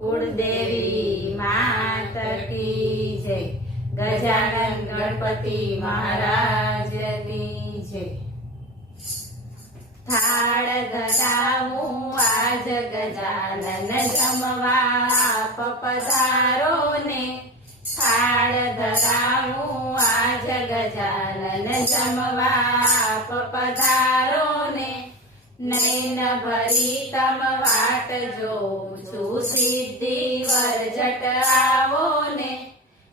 कुलदेवी मात की जय। गजानन गणपति महाराज की जय। थाळ धरावूं आज गजानन जमवा आप पधारो ने। थाळ धरावूं आज गजानन जमवा आप पधारो ने। नैन भरी तम वाट जोऊं छुं सिद्धि वरजट आवो ने।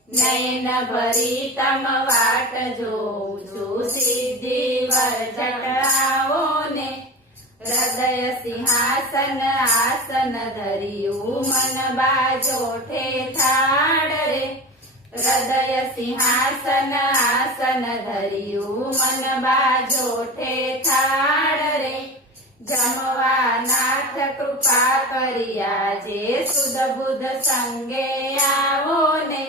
नैन भरी तम वाट जोऊं छुं सिद्धि वरजट आवो ने। हृदय सिंहासन आसन धर्યું मन बाजोठे थाळ रे। हृदय सिंहासन आसन धर्યું मन बाजोठे थाळ रे। जमवा नाथ कृपा करिया जे सुध बुध संगे आवो ने।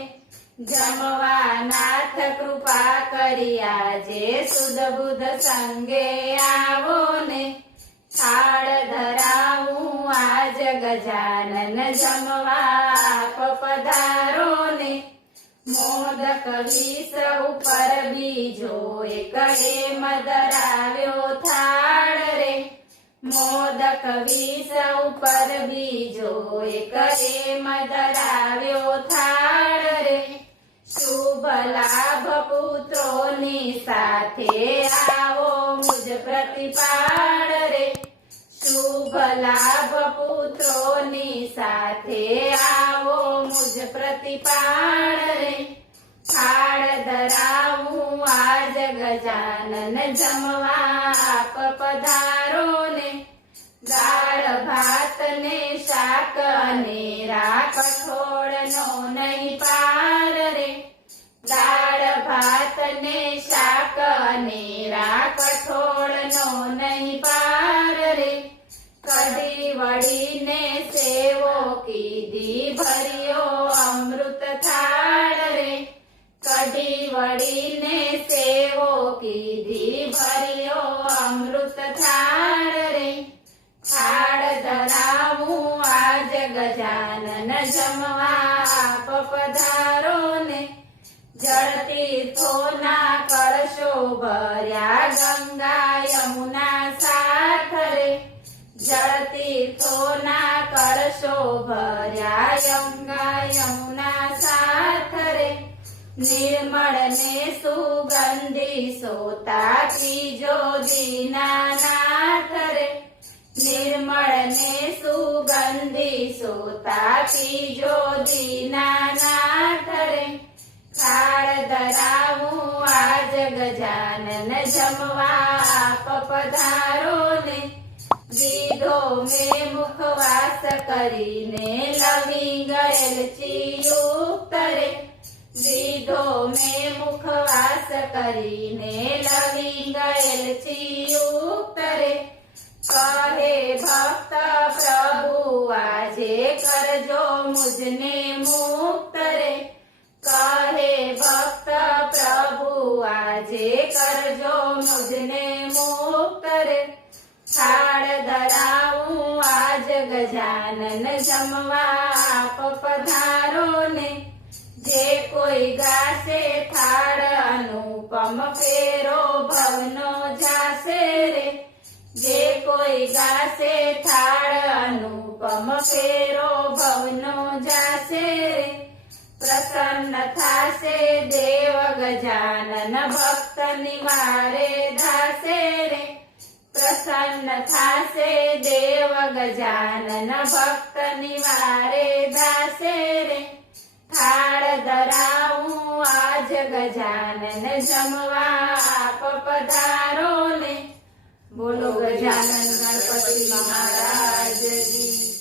जमवा नाथ कृपा करिया जे सुध बुध संगे आवो ने। थाळ धरावूं आज गजानन जमवा आप पधारो ने। मोदक 20 ઉપર બીજો એક એમ ધરાવ્યો થાળ રે। મોદક 20 ઉપર બીજો એક એમ ધરાવ્યો થાળ રે। શુભ લાભ પુત્રોની સાથે આવો મુજ પ્રતિપાળ રે। શુભ લાભ પુત્રોની સાથે આવો મુજ પ્રતિપાળ રે। થાળ ધરાવूं આજ ગજાનન જમવા આપ પધારો ને। દાળ ભાત ને શાક અને કઠોળનો નહીં પાર રે। દાળ ભાત ને શાક અને કઠોળનો નહીં પાર રે। કઢી વળી ને સેવો કીધી ભર્યો અમૃત થાળ રે। કઢી વળી ને સેવો કીધી ભર્યો અમૃત થાળ રે। થાળ ધરાવूं આજ ગજાનન જમવા આપ પધારો ને। જળ તીર્થોના કળશો ભર્યા ગંગા યમુના સાથ રે। જળ તીર્થોના કળશો ભર્યા ગંગા યમુના સાથ રે। निर्मल ने सुगंधी सोता तीजो दीनानाथ रे। निर्मल ने सुगंधी सोता तीजो दीनानाथ रे। थाळ धरावूं आज गजानन जमवा आप पधारो ने। विधो में मुखवास करीने लवी गયેલ ચિયુક્ત રે। વિધો में मुखवास करीने लवी गયેલ ચિયુક્ત રે। કહે ભક્ત પ્રભુ આજે કરજો મુજને મુક્ત રે। કહે ભક્ત પ્રભુ આજે કરજો મુજને મુક્ત રે। થાળ ધરાવूं आज गजानन जमवा आप पधारो ने। जे कोई गासे थाळ अनुपम फेरो भवनो जासे रे। जे कोई गासे थाळ अनुपम फेरो भवनो जासे रे। प्रसन्न थासे देव गजानन भक्त निवारे धासे रे। प्रसन्न थासे देव गजानन भक्त निवारे धासे रे। थाळ धरावूं आज गजानन जमवा आप पधारो ने। बोलो गजानन गणपति महाराज।